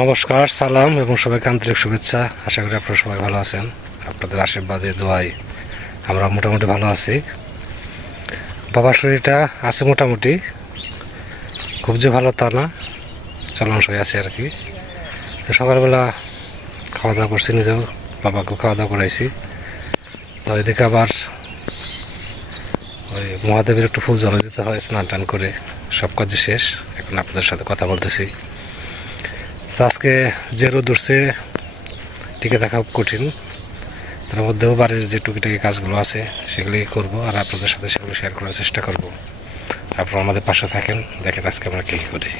নমস্কার, সালাম এবং সবাইকে আন্তরিক শুভেচ্ছা। আশা করি আপনারা সবাই ভালো আছেন। আপনাদের আশীর্বাদে দোয়ায় আমরা মোটামুটি ভালো আছি। বাবার শরীরটা আছে মোটামুটি, খুব যে ভালো তা না, চলাংশই আছে আর কি। তো সকালবেলা খাওয়া দাওয়া করছি, নিজেও বাবাকেও খাওয়া দাওয়া করাইছি। তো এদিকে আবার ওই মহাদেবের একটু ফুল জল দিতে হয়, স্নান টান করে সব কাজ শেষ। এখন আপনাদের সাথে কথা বলতেছি। তো আজকে যে রোদ উঠছে, টিকে থাকা খুব কঠিন। তার মধ্যেও বাড়ির যে টুকিটাকি কাজগুলো আছে সেগুলি করব, আর আপনাদের সাথে সেগুলো শেয়ার করার চেষ্টা করব। আপনারা আমাদের পাশে থাকেন, দেখেন আজকে আমরা কী করি।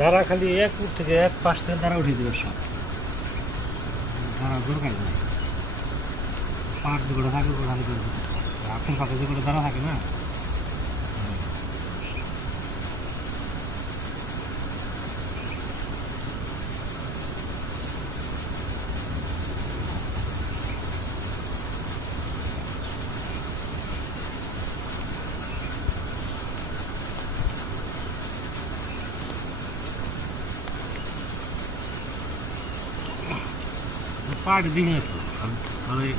দাঁড়া খালি এক ফুট থেকে এক পাশ থেকে দাঁড়া উঠিয়ে দেবে, সব দাঁড়া দরকার নেই। পাঁচ যেগুলো থাকে ওগুলো খালি করে দিতে, আপনার পাশে যেগুলো দাঁড়া থাকে না, পাট দিকে খালি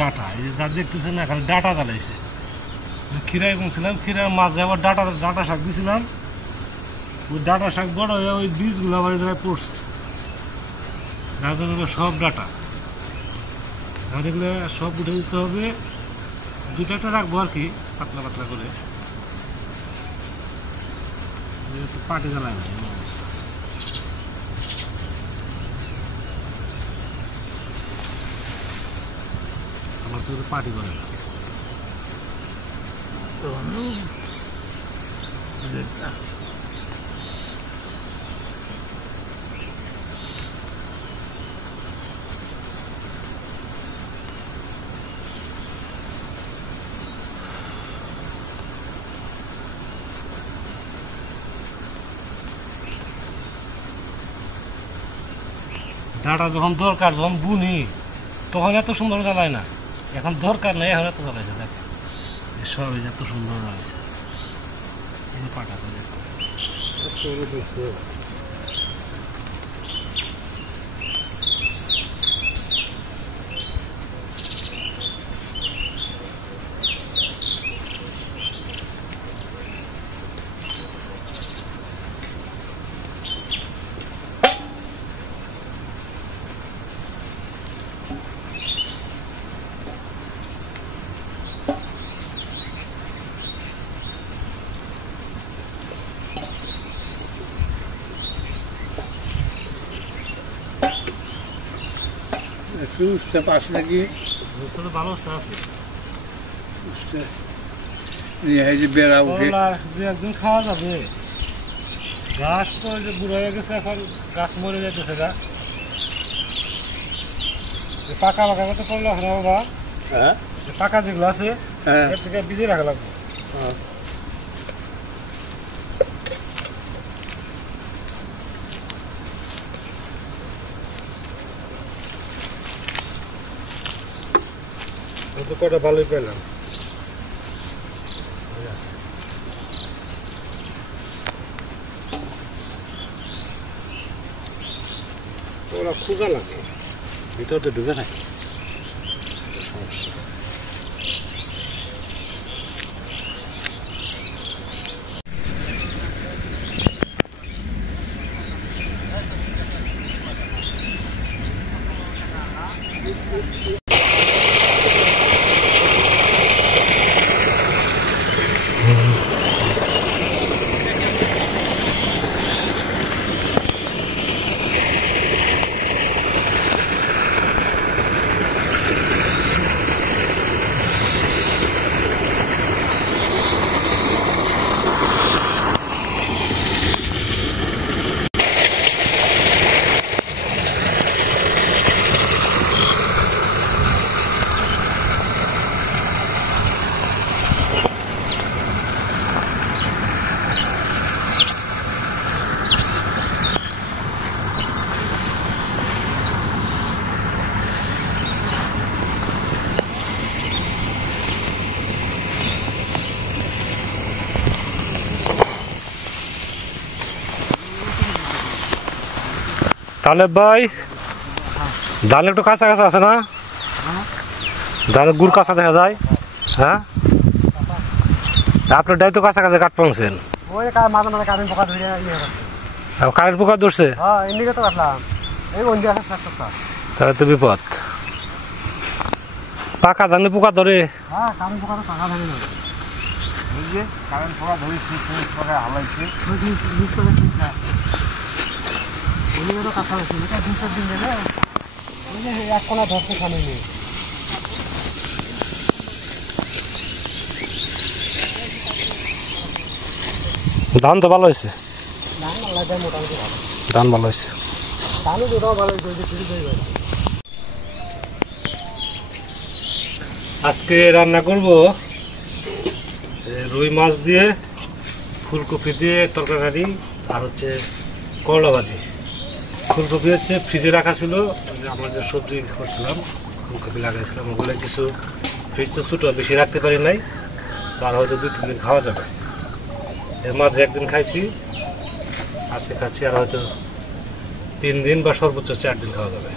ডাটা এই যে যা দেখতেছে না, খালি ডাটা জ্বালাইছে। খিরাই বলছিলাম, খিরার মাঝে আবার ডাটা শাক দিয়েছিলাম। ওই ডাটা শাক বড় হয়ে ওই বীজগুলো আবার এখানে পড়ছে, গাছগুলো সব ডাটা। আর এগুলো সব উঠে দিতে হবে, দুটা রাখবো আর কি, পাতলা পাতলা করে। একটু পাটি জ্বালায় না আমার তো পাটি করে না। ডাটা যখন দরকার, যখন বুনি তখন এত সুন্দর জ্বালায় না। এখন দরকার নেই, এখন এত জ্বালাইছে। দেখ সব এত সুন্দর জ্বালাইছে। পাট আছে উঠতে পাস নাকি? ভালো অবস্থা আছে। বেড়া উঠে একদিন খাওয়া যাবে। গাছ তো যে বুড়ো হয়ে গেছে, এখন গাছ মরে যাইতেছে। গা পাকা পাকা মতো করলে হবে না বাবা। হ্যাঁ, পাকা যেগুলো আছে এর থেকে ভিজিয়ে রাখা লাগবে। কটা ভালোই পেলাম। ওরা খুঁজা লাগে, ভিতরতে ঢুকে থাকে, সমস্যা। তালেব ভাই, ধান একটু কাঁচা কাঁচা আছে না? ধানের গুড় কাঁচা দেখা যায়। হ্যাঁ, আপনার ডাই তো কাঁচা কাঁচা কাঠ পাচ্ছেন। ওই মাঝে মাঝে কারেন্ট পোকা ধরে কারেন্ট পোকা ধরছে, হ্যাঁ এমনিকে তো কাটলাম এই বন্ধু আছে তাহলে তো বিপদ। পাকা ধানে পোকা ধরে। হ্যাঁ কারেন্ট পোকা তো টাকা ধরে না বুঝলি, কারেন্ট পোকা ধরে পরে হালাইছে এমনিকে তো কাঁচা হয়েছে এটা 2-4 দিন দেবে ওই যে এক কোনা ধরতে খালি নেই। ধান তো ভালো হয়েছে, ধান আল্লাহ দেয় মোটামুটি ভালো, ধান ভালো হয়েছে। ধানও দুটাও ভালো হয়েছে, ওই যে ফিরে যাই ভালো। আজকে রান্না করব রুই মাছ দিয়ে, ফুলকপি দিয়ে তরকারি, আর হচ্ছে করলা ভাজি। ফুলকপি হচ্ছে ফ্রিজে রাখা ছিল, আমার যে সবজি করছিলাম ফুলকপি লাগাইছিলাম ওগুলো কিছু ফ্রিজ তো ছোটো, বেশি রাখতে পারি নাই, তার হয়তো 2-3 দিন খাওয়া যাবে। এর মাঝে একদিন খাইছি, আজকে খাচ্ছি, আর হয়তো 3 দিন বা সর্বোচ্চ 4 দিন খাওয়া যাবে।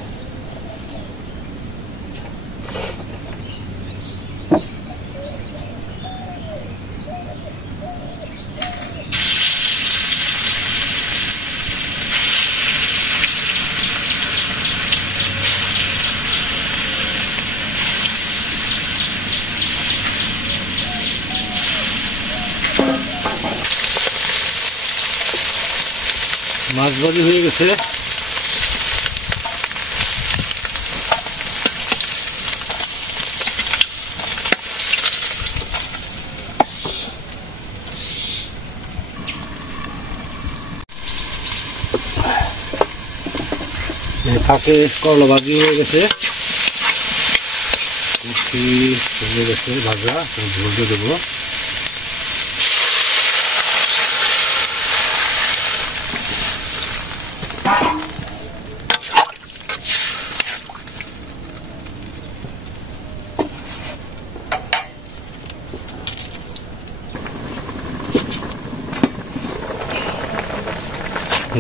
মাছ ভাজি হয়ে গেছে, ফাঁকে করলা ভাজি হয়ে গেছে, কপি হয়ে গেছে ভাজা, ঝোল দিয়ে দেবো।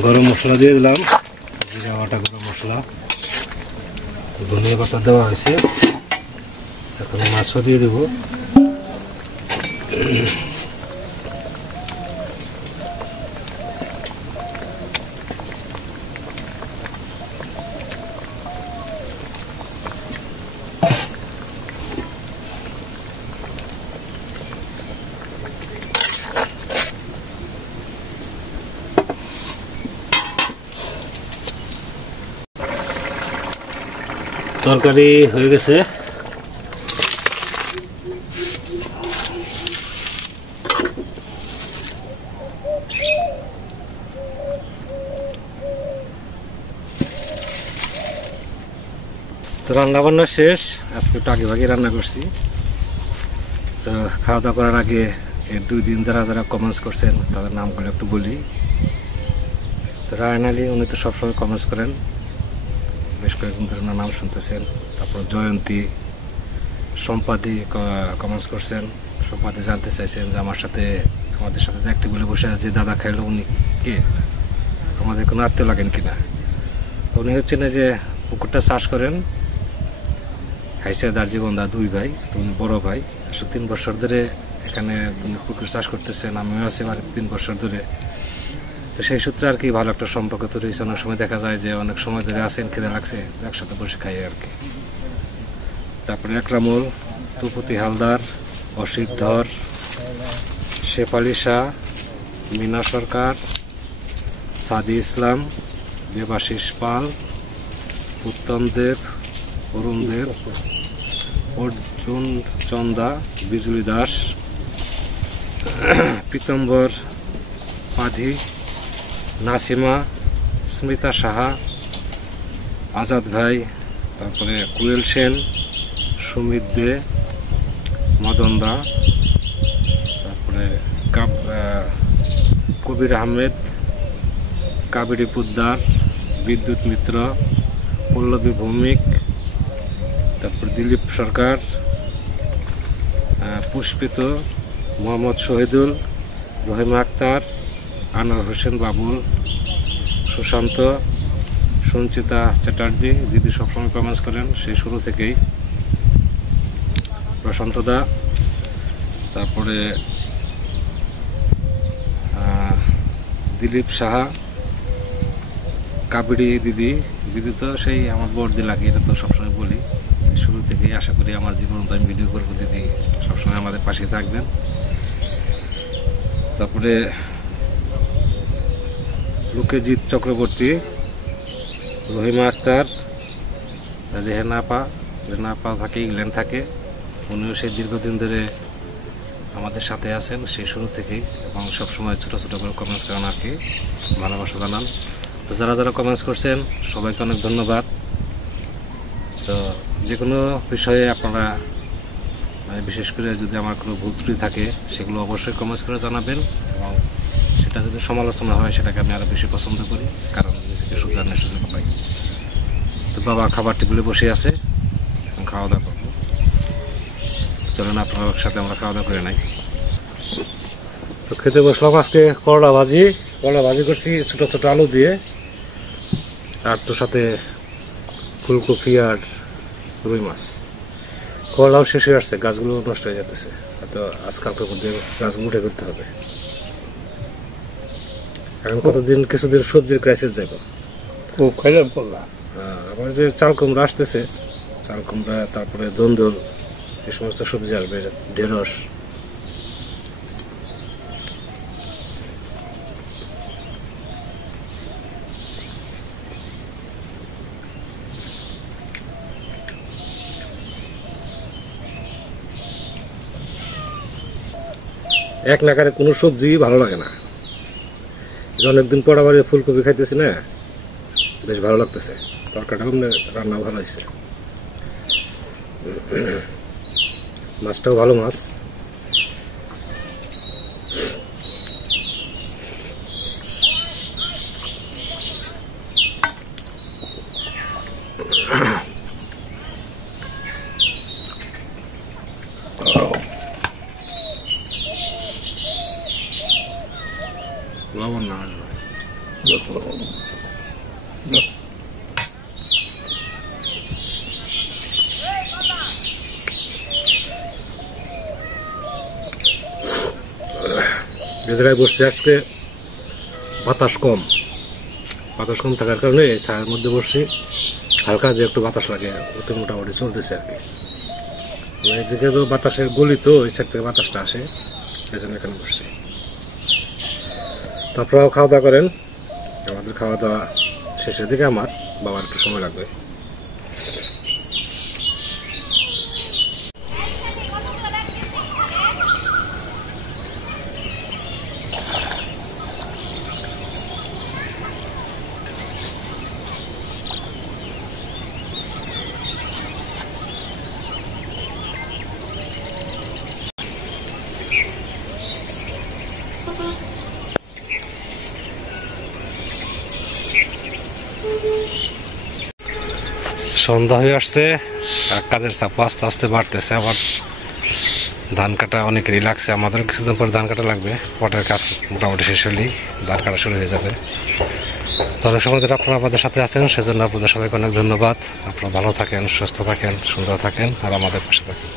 গরম মশলা দিয়ে দিলাম, জিরা বাটা গরম মশলা, ধনিয়া পাতা দেওয়া হয়েছে, এখন মাছও দিয়ে দেব। তরকারি হয়ে গেছে, তো রান্না বান্না শেষ। আজকে একটু আগে ভাগে রান্না করছি। তো খাওয়া দাওয়া করার আগে এই 2 দিন যারা যারা কমেন্টস করছেন তাদের নামগুলো একটু বলি। তো রায়ন আলী, উনি তো সবসময় কমেন্টস করেন, বেশ কয়েকদিন ধরে নাম শুনতেছেন। তারপর জয়ন্তী, সম্পাদি কমেন্টস করছেন। সম্পাদি জানতে চাইছেন যে আমাদের সাথে যে একটি বলে বসে যে দাদা খাইলো উনি কে, আমাদের কোনো আত্মীয় লাগেন কিনা। তো উনি হচ্ছেন যে পুকুরটা চাষ করেন, হাইসা জীবনদা 2 ভাই, তো উনি বড় ভাই। 3 বছর ধরে এখানে উনি পুকুর চাষ করতেছেন, আমিও আছি 3 বছর ধরে। তো সেই সূত্রে আর কি ভালো একটা সম্পর্ক তৈরি হয়েছে। অনেক সময় দেখা যায় যে অনেক সময় ধরে আসেন, খেতে লাগছে, একসাথে বসে খাই আর কি। তারপরে একরামুল, তুপতি হালদার, অসিত ধর, শেফালি শাহ, মিনা সরকার, সাদি ইসলাম, দেবাশিস পাল, উত্তম দেব, অরুণ দেব, অর্জুন চন্দা, বিজলি দাস, পীতম্বর পাধি, নাসিমা, স্মিতা সাহা, আজাদ ভাই, তারপরে কুয়েল সেন, সুমিত দে, মদন দা, তারপরে কবির আহমেদ, কাবেরী পোদ্দার, বিদ্যুৎ মিত্র, পল্লবী ভৌমিক, তারপর দিলীপ সরকার, পুষ্পিত, মোহাম্মদ শহীদুল, রহিমা আক্তার, আনোয়ার হোসেন বাবুল, সুশান্ত, সঞ্চিতা চ্যাটার্জি দিদি সবসময় কমেন্টস করেন সেই শুরু থেকেই। প্রশান্ত দা, তারপরে দিলীপ সাহা, কাবিড়ি দিদি। দিদি তো সেই আমার বর্দি লাগে, এটা তো সবসময় বলি শুরু থেকেই। আশা করি আমার জীবন তো আমি ভিডিও করবো, দিদি সবসময় আমাদের পাশে থাকবেন। তারপরে লোকেজিৎ চক্রবর্তী, রহিমা আক্তার, রেহানা আপা থাকে, ইংল্যান্ড থাকে। উনিও সেই দীর্ঘদিন ধরে আমাদের সাথে আছেন সেই শুরু থেকেই, এবং সবসময় ছোটো ছোটো করে কমেন্টস করেন আর কি, ভালোবাসা জানান। তো যারা যারা কমেন্টস করছেন সবাইকে অনেক ধন্যবাদ। তো যে কোনো বিষয়ে আপনারা বিশেষ করে যদি আমার কোনো ভুল ত্রুটি থাকে সেগুলো অবশ্যই কমেন্টস করে জানাবেন, এবং সেটা যদি সমালোচনা হয় সেটাকে আমি আরও বেশি পছন্দ করি, কারণ নিজেকে শুধরানোর সুযোগ পাই। তো বাবা খাবার টেবিলে বসে আছে, এখন খাওয়া দাওয়া করবো। চলেন আপনার সাথে আমরা খাওয়া দাওয়া করে নাই। তো খেতে বসলাম আজকে করলা ভাজি করছি ছোটো ছোটো আলু দিয়ে, আর তোর সাথে ফুলকপি আর রুই মাছ। করলাও শেষ হয়ে আসছে, গাছগুলো নষ্ট হয়ে যেতেছে, হয়তো আজকালকের মধ্যে গাছগুলো উঠে করতে হবে। এখন কিছুদিন সবজির ক্রাইসিস যাবে। খুব খাইলাম করলা। আবার যে চাল কুমড়া আসতেছে, চাল কুমড়া, তারপরে দন্দল, এই সমস্ত সবজি আসবে, ঢেঁড়স। এক নাকারে কোনো সবজি ভালো লাগে না। অনেকদিন পর আবার ফুলকপি খাইতেছি না, বেশ ভালো লাগতেছে। তরকারিটা রান্না ভালো হয়েছে, মাছটাও ভালো মাছ। লবণ না যে জায়গায় বসছি আজকে বাতাস কম থাকার কারণে এই ছায়ার মধ্যে বসছি। হালকা যে একটু বাতাস লাগে ওতে মোটামুটি চলতেছে আর কি। এদিকে তো বাতাসের গলি, তো এই সাইড থেকে বাতাসটা আসে, সেই জন্য এখানে বসছি। তো আপনারাও খাওয়া দাওয়া করেন। আমাদের খাওয়া দাওয়া শেষের দিকে, আমার বাবার একটু সময় লাগবে। সন্ধ্যা হয়ে আসছে, আর কাজের চাপ আস্তে আস্তে বাড়তেছে। আবার ধান কাটা অনেকেরই লাগছে, আমাদের কিছুদিন পর ধান কাটা লাগবে। পটের কাজ মোটামুটি শেষ হলেই ধান কাটা শুরু হয়ে যাবে। তো অনেক সময় ধরে আপনারা আমাদের সাথে আছেন, সেজন্য আপনাদের সবাইকে অনেক ধন্যবাদ। আপনারা ভালো থাকেন, সুস্থ থাকেন, সুন্দর থাকেন, আর আমাদের পাশে থাকেন।